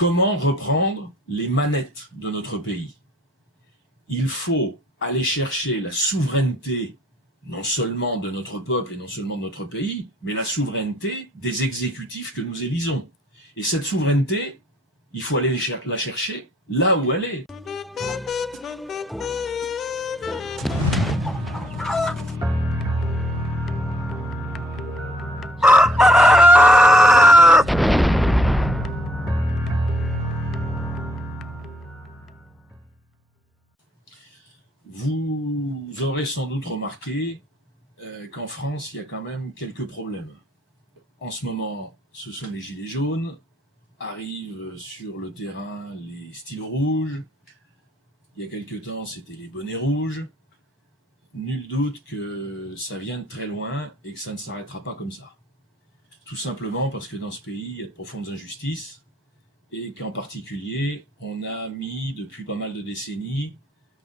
comment reprendre les manettes de notre pays. Il faut aller chercher la souveraineté, non seulement de notre peuple et non seulement de notre pays, mais la souveraineté des exécutifs que nous élisons. Et cette souveraineté, il faut aller la chercher là où elle est. Vous aurez sans doute remarqué qu'en France, il y a quand même quelques problèmes. En ce moment, ce sont les gilets jaunes, arrivent sur le terrain les stylos rouges, il y a quelque temps, c'était les bonnets rouges. Nul doute que ça vient de très loin et que ça ne s'arrêtera pas comme ça. Tout simplement parce que dans ce pays, il y a de profondes injustices et qu'en particulier, on a mis depuis pas mal de décennies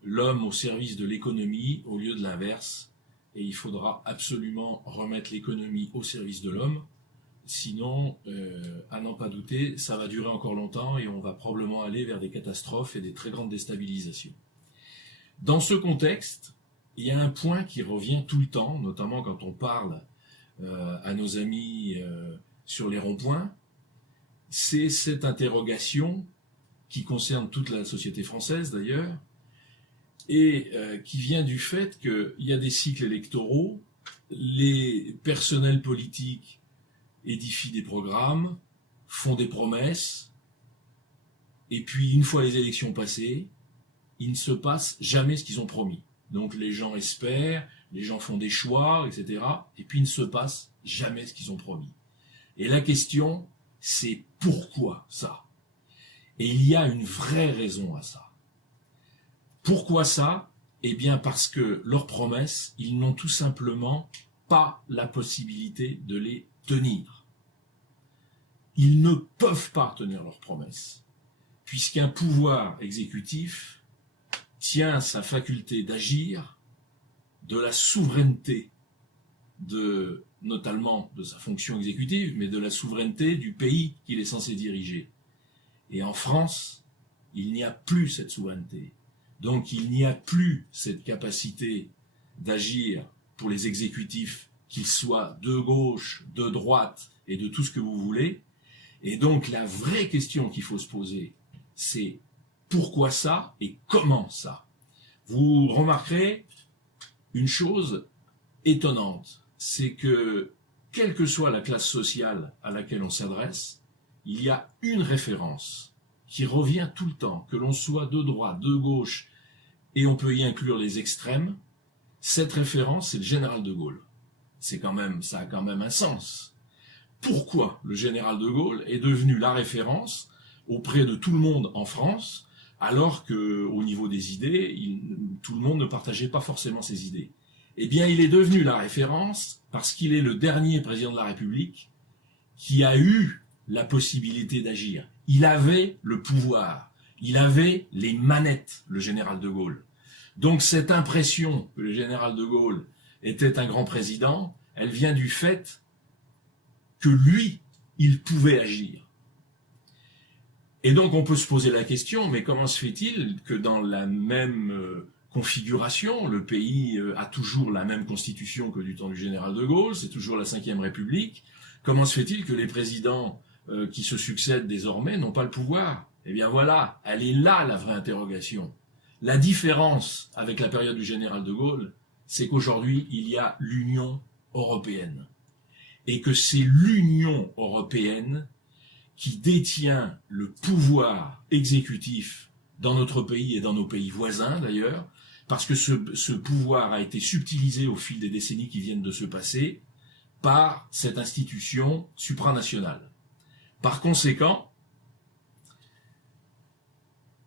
l'homme au service de l'économie au lieu de l'inverse. Et il faudra absolument remettre l'économie au service de l'homme. Sinon, à n'en pas douter, ça va durer encore longtemps et on va probablement aller vers des catastrophes et des très grandes déstabilisations. Dans ce contexte, il y a un point qui revient tout le temps, notamment quand on parle à nos amis sur les ronds-points, c'est cette interrogation qui concerne toute la société française d'ailleurs, et qui vient du fait qu'il y a des cycles électoraux, les personnels politiques édifient des programmes, font des promesses, et puis une fois les élections passées, il ne se passe jamais ce qu'ils ont promis. Donc les gens espèrent, les gens font des choix, etc. Et puis il ne se passe jamais ce qu'ils ont promis. Et la question, c'est pourquoi ça? Et il y a une vraie raison à ça. Pourquoi ça? Eh bien parce que leurs promesses, ils n'ont tout simplement pas la possibilité de les tenir. Ils ne peuvent pas tenir leurs promesses, puisqu'un pouvoir exécutif tient sa faculté d'agir de la souveraineté, notamment de sa fonction exécutive, mais de la souveraineté du pays qu'il est censé diriger. Et en France, il n'y a plus cette souveraineté. Donc il n'y a plus cette capacité d'agir pour les exécutifs, qu'ils soient de gauche, de droite et de tout ce que vous voulez. Et donc la vraie question qu'il faut se poser, c'est pourquoi ça et comment ça? Vous remarquerez une chose étonnante, c'est que quelle que soit la classe sociale à laquelle on s'adresse, il y a une référence qui revient tout le temps, que l'on soit de droite, de gauche, et on peut y inclure les extrêmes. Cette référence, c'est le général de Gaulle. Ça a quand même un sens. Pourquoi le général de Gaulle est devenu la référence auprès de tout le monde en France, alors qu'au niveau des idées, tout le monde ne partageait pas forcément ses idées? Eh bien, il est devenu la référence parce qu'il est le dernier président de la République qui a eu la possibilité d'agir. Il avait le pouvoir, il avait les manettes, le général de Gaulle. Donc cette impression que le général de Gaulle était un grand président, elle vient du fait que lui, il pouvait agir. Et donc on peut se poser la question, mais comment se fait-il que dans la même configuration, le pays a toujours la même constitution que du temps du général de Gaulle, c'est toujours la Ve République, comment se fait-il que les présidents qui se succèdent désormais n'ont pas le pouvoir? Eh bien voilà, elle est là la vraie interrogation. La différence avec la période du général de Gaulle, c'est qu'aujourd'hui, il y a l'Union européenne. Et que c'est l'Union européenne qui détient le pouvoir exécutif dans notre pays et dans nos pays voisins d'ailleurs, parce que ce pouvoir a été subtilisé au fil des décennies qui viennent de se passer par cette institution supranationale. Par conséquent,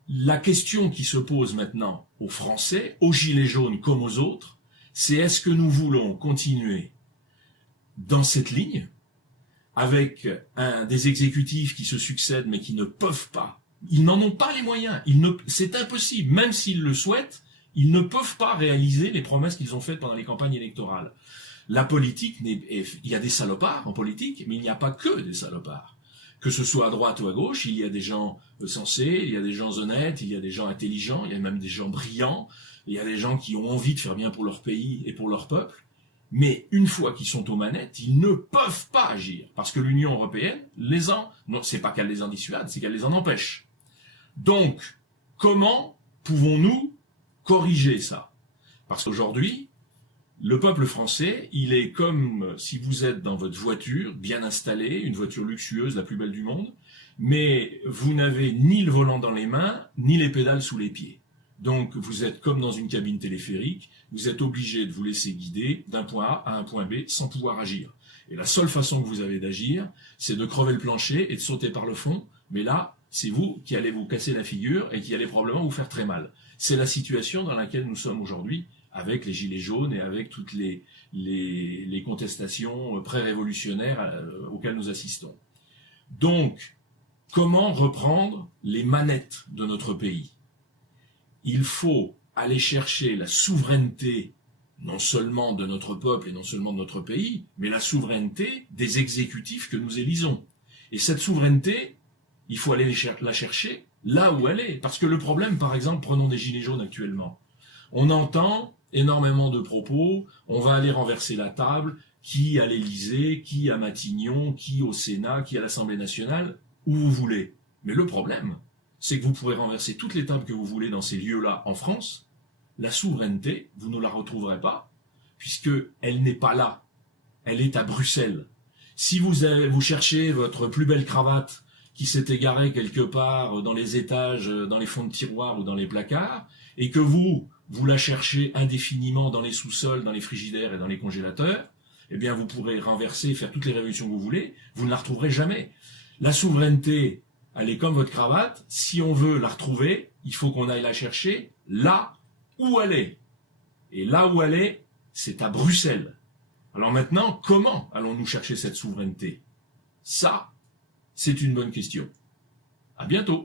la question qui se pose maintenant aux Français, aux Gilets jaunes comme aux autres, c'est est-ce que nous voulons continuer dans cette ligne, avec des exécutifs qui se succèdent mais qui ne peuvent pas, ils n'en ont pas les moyens, c'est impossible, même s'ils le souhaitent, ils ne peuvent pas réaliser les promesses qu'ils ont faites pendant les campagnes électorales. La politique, il y a des salopards en politique, mais il n'y a pas que des salopards. Que ce soit à droite ou à gauche, il y a des gens sensés, il y a des gens honnêtes, il y a des gens intelligents, il y a même des gens brillants, il y a des gens qui ont envie de faire bien pour leur pays et pour leur peuple. Mais une fois qu'ils sont aux manettes, ils ne peuvent pas agir. Parce que l'Union européenne non, c'est pas qu'elle les en dissuade, c'est qu'elle les en empêche. Donc, comment pouvons-nous corriger ça? Parce qu'aujourd'hui, le peuple français, il est comme si vous êtes dans votre voiture, bien installée, une voiture luxueuse, la plus belle du monde, mais vous n'avez ni le volant dans les mains, ni les pédales sous les pieds. Donc vous êtes comme dans une cabine téléphérique, vous êtes obligé de vous laisser guider d'un point A à un point B sans pouvoir agir. Et la seule façon que vous avez d'agir, c'est de crever le plancher et de sauter par le fond, mais là, c'est vous qui allez vous casser la figure et qui allez probablement vous faire très mal. C'est la situation dans laquelle nous sommes aujourd'hui, avec les gilets jaunes et avec toutes les contestations pré-révolutionnaires auxquelles nous assistons. Donc, comment reprendre les manettes de notre pays? Il faut aller chercher la souveraineté, non seulement de notre peuple et non seulement de notre pays, mais la souveraineté des exécutifs que nous élisons. Et cette souveraineté, il faut aller la chercher là où elle est. Parce que le problème, par exemple, prenons des gilets jaunes actuellement. On entend énormément de propos, on va aller renverser la table, qui à l'Élysée, qui à Matignon, qui au Sénat, qui à l'Assemblée nationale, où vous voulez. Mais le problème, c'est que vous pourrez renverser toutes les tables que vous voulez dans ces lieux-là en France. La souveraineté, vous ne la retrouverez pas, puisque elle n'est pas là. Elle est à Bruxelles. Si vous cherchez votre plus belle cravate qui s'est égarée quelque part dans les étages, dans les fonds de tiroirs ou dans les placards, et que vous la cherchez indéfiniment dans les sous-sols, dans les frigidaires et dans les congélateurs, eh bien vous pourrez renverser, faire toutes les révolutions que vous voulez, vous ne la retrouverez jamais. La souveraineté, elle est comme votre cravate, si on veut la retrouver, il faut qu'on aille la chercher là où elle est. Et là où elle est, c'est à Bruxelles. Alors maintenant, comment allons-nous chercher cette souveraineté? Ça, c'est une bonne question. À bientôt.